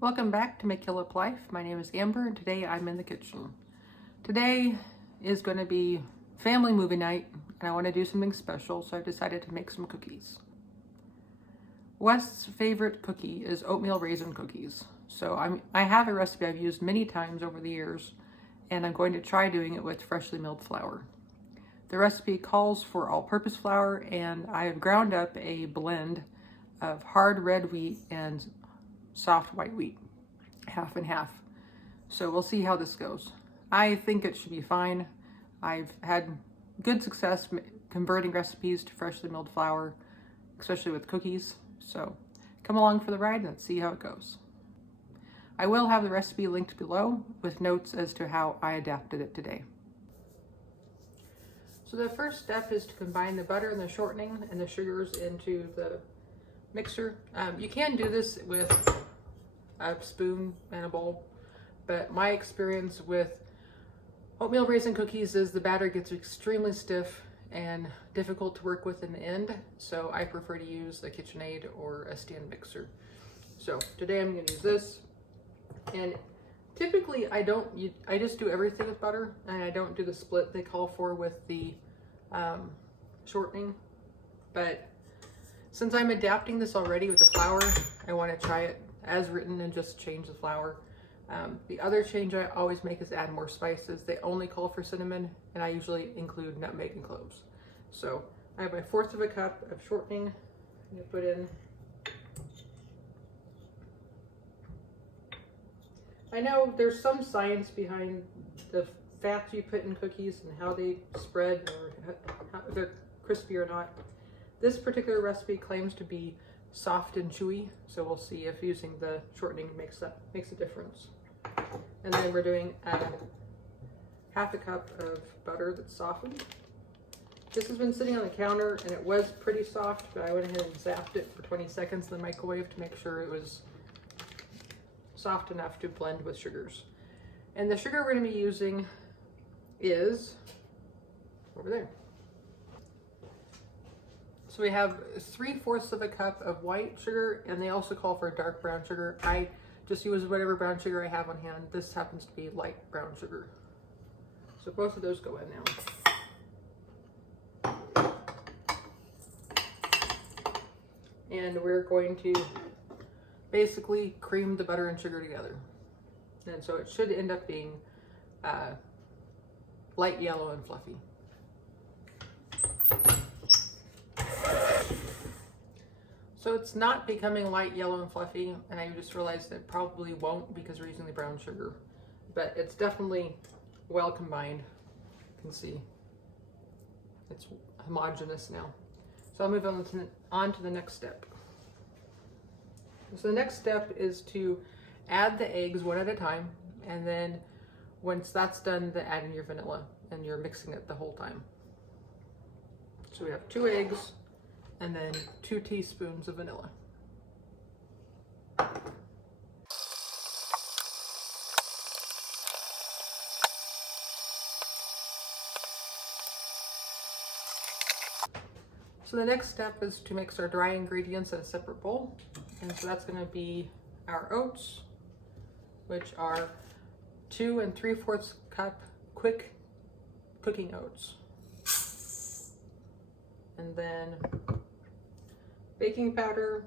Welcome back to McKillip Life. My name is Amber and today I'm in the kitchen. Today is going to be family movie night and I want to do something special, so I've decided to make some cookies. Wes's favorite cookie is oatmeal raisin cookies. So I have a recipe I've used many times over the years and I'm going to try doing it with freshly milled flour. The recipe calls for all-purpose flour and I have ground up a blend of hard red wheat and soft white wheat, half and half. So we'll see how this goes. I think it should be fine. I've had good success converting recipes to freshly milled flour, especially with cookies. So come along for the ride and let's see how it goes. I will have the recipe linked below with notes as to how I adapted it today. So the first step is to combine the butter and the shortening and the sugars into the mixer. You can do this with a spoon and a bowl, but my experience with oatmeal raisin cookies is the batter gets extremely stiff and difficult to work with in the end, so I prefer to use a KitchenAid or a stand mixer. So today I'm going to use this, and typically I just do everything with butter and I don't do the split they call for with the shortening, but since I'm adapting this already with the flour, I want to try it as written and just change the flour. The other change I always make is add more spices. They only call for cinnamon and I usually include nutmeg and cloves. So I have my 1/4 of a cup of shortening. I'm going to put in. I know there's some science behind the fats you put in cookies and how they spread or how they're crispy or not. This particular recipe claims to be soft and chewy, so we'll see if using the shortening makes a difference. And then we're doing 1/2 cup of butter that's softened. This has been sitting on the counter and it was pretty soft, but I went ahead and zapped it for 20 seconds in the microwave to make sure it was soft enough to blend with sugars. And the sugar we're going to be using is over there. So we have 3/4 of a cup of white sugar, and they also call for dark brown sugar. I just use whatever brown sugar I have on hand. This happens to be light brown sugar. So both of those go in now. And we're going to basically cream the butter and sugar together. And so it should end up being light yellow and fluffy. So it's not becoming light yellow and fluffy, and I just realized that it probably won't because we're using the brown sugar, but it's definitely well combined. You can see it's homogeneous now. So I'll move on to the next step. So the next step is to add the eggs one at a time, and then once that's done, then add in your vanilla, and you're mixing it the whole time. So we have 2 eggs and then 2 teaspoons of vanilla. So the next step is to mix our dry ingredients in a separate bowl. And so that's going to be our oats, which are 2 3/4 cup quick cooking oats. And then baking powder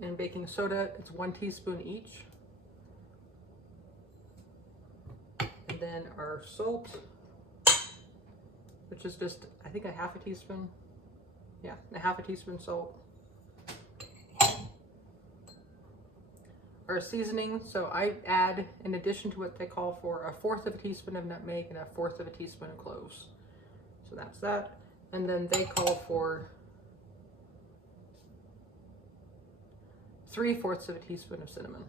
and baking soda, it's 1 teaspoon each. And then our salt, which is just, I think, a 1/2 teaspoon. Yeah, a 1/2 teaspoon salt. Our seasoning, so I add, in addition to what they call for, 1/4 of a teaspoon of nutmeg and 1/4 of a teaspoon of cloves. So that's that. And then they call for 3/4 of a teaspoon of cinnamon.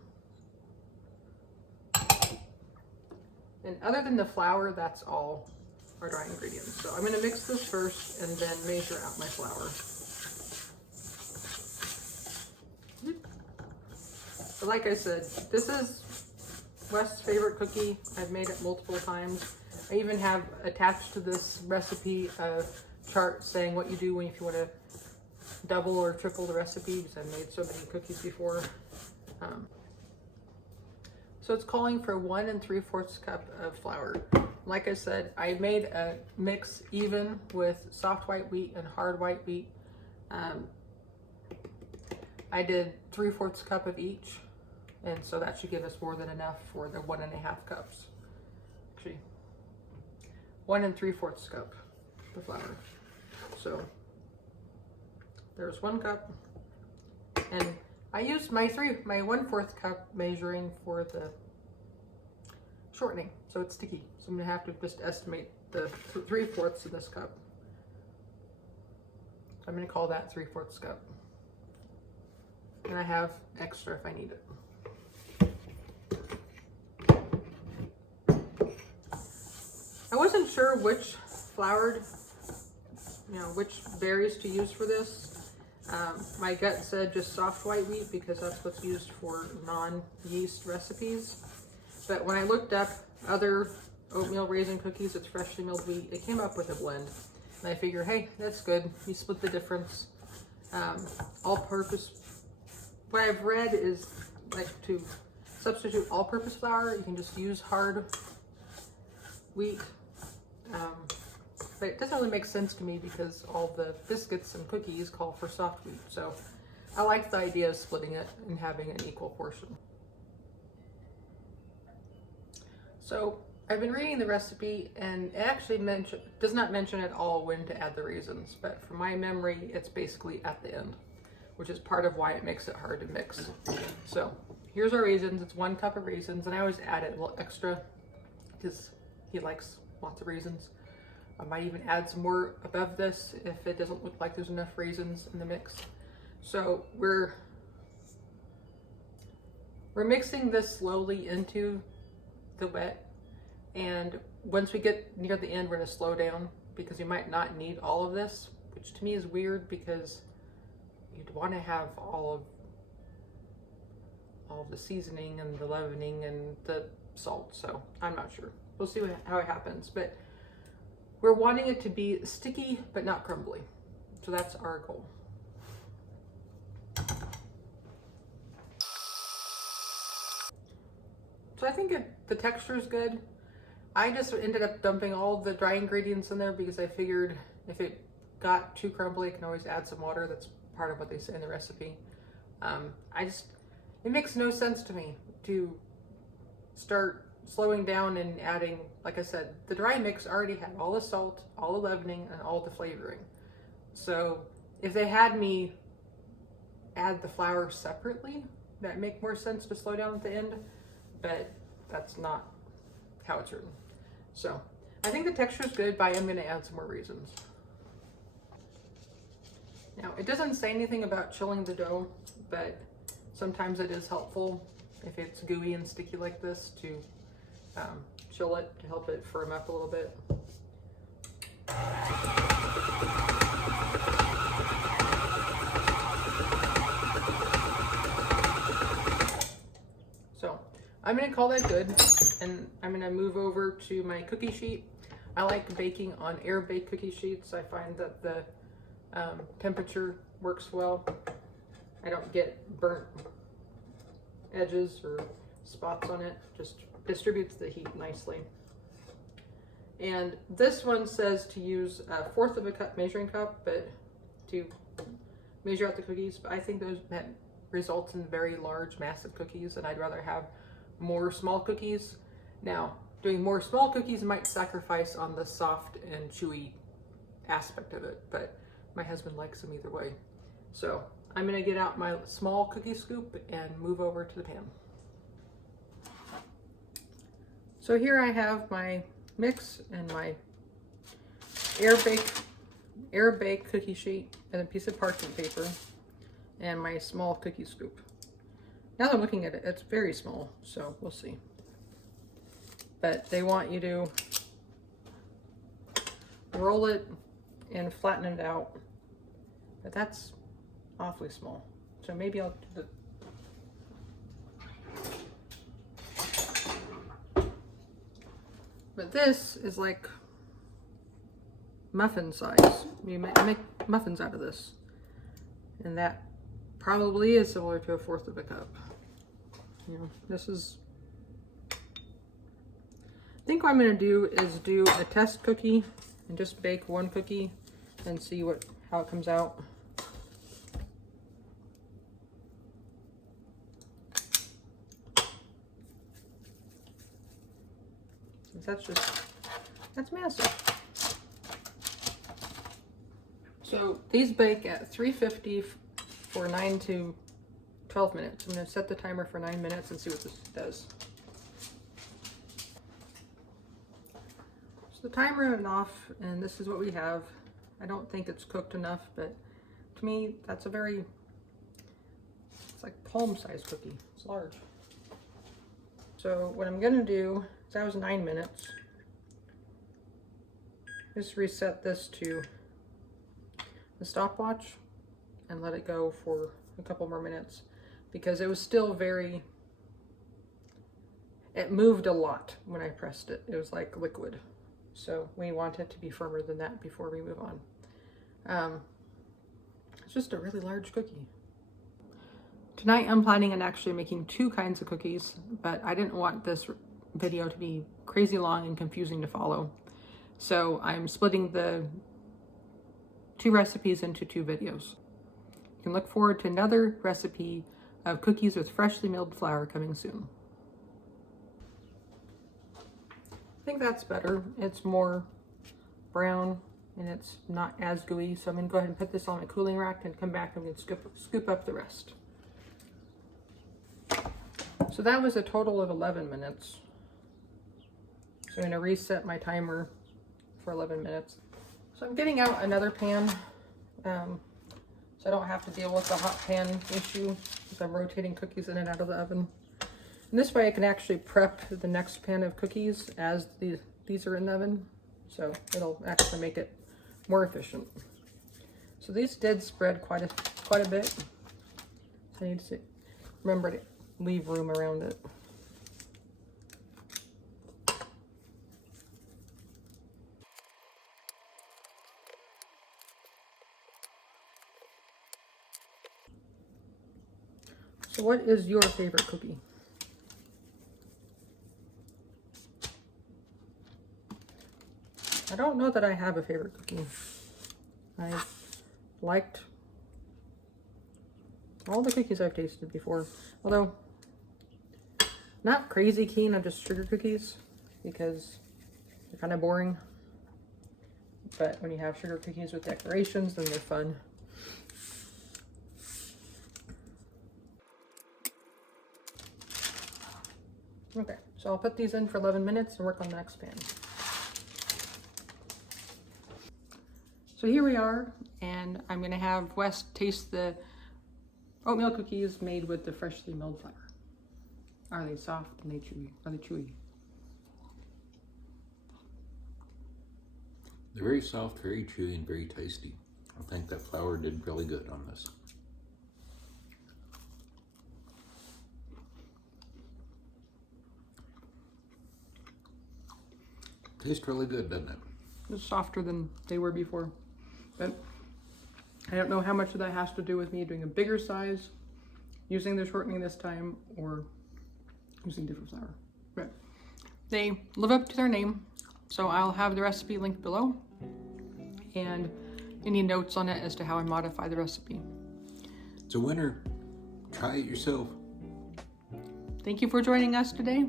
And other than the flour, that's all our dry ingredients. So I'm going to mix this first and then measure out my flour. So like I said, this is Wes's favorite cookie. I've made it multiple times. I even have attached to this recipe a chart saying what you do if you want to double or triple the recipe, because I've made so many cookies before. So it's calling for 1 3/4 cup of flour. Like I said, I made a mix even with soft white wheat and hard white wheat. I did 3/4 cup of each, and so that should give us more than enough for the 1 1/2 cups. Actually, 1 3/4 cup of flour. So there's 1 cup, and I used my 1/4 cup measuring for the shortening, so it's sticky. So I'm gonna have to just estimate the 3/4 in this cup. So I'm gonna call that 3/4 cup, and I have extra if I need it. I wasn't sure which floured, which berries to use for this. My gut said just soft white wheat because that's what's used for non-yeast recipes. But when I looked up other oatmeal raisin cookies, it's freshly milled wheat, it came up with a blend. And I figure, hey, that's good. You split the difference. All-purpose. What I've read is like to substitute all-purpose flour. You can just use hard wheat. But it doesn't really make sense to me because all the biscuits and cookies call for soft wheat. So I like the idea of splitting it and having an equal portion. So I've been reading the recipe, and it actually does not mention at all when to add the raisins, but from my memory, it's basically at the end, which is part of why it makes it hard to mix. So here's our raisins. It's 1 cup of raisins, and I always add it a little extra because he likes lots of raisins. I might even add some more above this if it doesn't look like there's enough raisins in the mix. So we're mixing this slowly into the wet, and once we get near the end, we're gonna slow down because you might not need all of this, which to me is weird because you'd want to have all of the seasoning and the leavening and the salt. So I'm not sure. We'll see how it happens, but we're wanting it to be sticky but not crumbly. So that's our goal. So I think the texture is good. I just ended up dumping all the dry ingredients in there because I figured if it got too crumbly, I can always add some water. That's part of what they say in the recipe. It makes no sense to me to start slowing down and adding, like I said, the dry mix already had all the salt, all the leavening, and all the flavoring. So if they had me add the flour separately, that make more sense to slow down at the end, but that's not how it's written. So I think the texture is good, but I am going to add some more raisins. Now, it doesn't say anything about chilling the dough, but sometimes it is helpful if it's gooey and sticky like this to chill it to help it firm up a little bit. So I'm going to call that good, and I'm going to move over to my cookie sheet. I like baking on air baked cookie sheets. I find that the temperature works well. I don't get burnt edges or spots on it. Just distributes the heat nicely. And this one says to use 1/4 of a cup measuring cup, but to measure out the cookies. But I think that results in very large, massive cookies, and I'd rather have more small cookies. Now, doing more small cookies might sacrifice on the soft and chewy aspect of it, but my husband likes them either way. So I'm gonna get out my small cookie scoop and move over to the pan. So here I have my mix and my air bake cookie sheet and a piece of parchment paper and my small cookie scoop. Now that I'm looking at it, it's very small, so we'll see. But they want you to roll it and flatten it out, but that's awfully small. So maybe I'll do the but this is like muffin size. You make muffins out of this. And that probably is similar to 1/4 of a cup. You know, this is I think what I'm gonna do is do a test cookie and just bake one cookie and see how it comes out. That's massive. So these bake at 350 for 9 to 12 minutes. I'm gonna set the timer for 9 minutes and see what this does. So the timer went off and this is what we have. I don't think it's cooked enough, but to me, that's it's like palm-sized cookie. It's large. So what I'm gonna do, that was 9 minutes. Just reset this to the stopwatch and let it go for a couple more minutes because it was still it moved a lot when I pressed it. It was like liquid. So we want it to be firmer than that before we move on. It's just a really large cookie. Tonight I'm planning on actually making 2 kinds of cookies, but I didn't want this video to be crazy long and confusing to follow. So I'm splitting the 2 recipes into 2 videos. You can look forward to another recipe of cookies with freshly milled flour coming soon. I think that's better. It's more brown and it's not as gooey. So I'm gonna go ahead and put this on my cooling rack and come back and scoop up the rest. So that was a total of 11 minutes. So I'm gonna reset my timer for 11 minutes. So I'm getting out another pan so I don't have to deal with the hot pan issue because I'm rotating cookies in and out of the oven. And this way I can actually prep the next pan of cookies as these are in the oven. So it'll actually make it more efficient. So these did spread quite a bit. So I need to remember to leave room around it. So what is your favorite cookie? I don't know that I have a favorite cookie. I liked all the cookies I've tasted before, although not crazy keen on just sugar cookies because they're kind of boring. But when you have sugar cookies with decorations, then they're fun. Okay, so I'll put these in for 11 minutes and work on the next pan. So here we are, and I'm gonna have Wes taste the oatmeal cookies made with the freshly milled flour. Are they soft and are they chewy? They're very soft, very chewy, and very tasty. I think that flour did really good on this. Tastes really good, doesn't it? It's softer than they were before. But I don't know how much of that has to do with me doing a bigger size, using the shortening this time, or using different flour. But they live up to their name, so I'll have the recipe linked below and any notes on it as to how I modify the recipe. It's a winner. Try it yourself. Thank you for joining us today.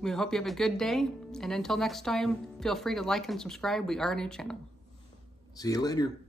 We hope you have a good day, and until next time, feel free to like and subscribe. We are a new channel. See you later.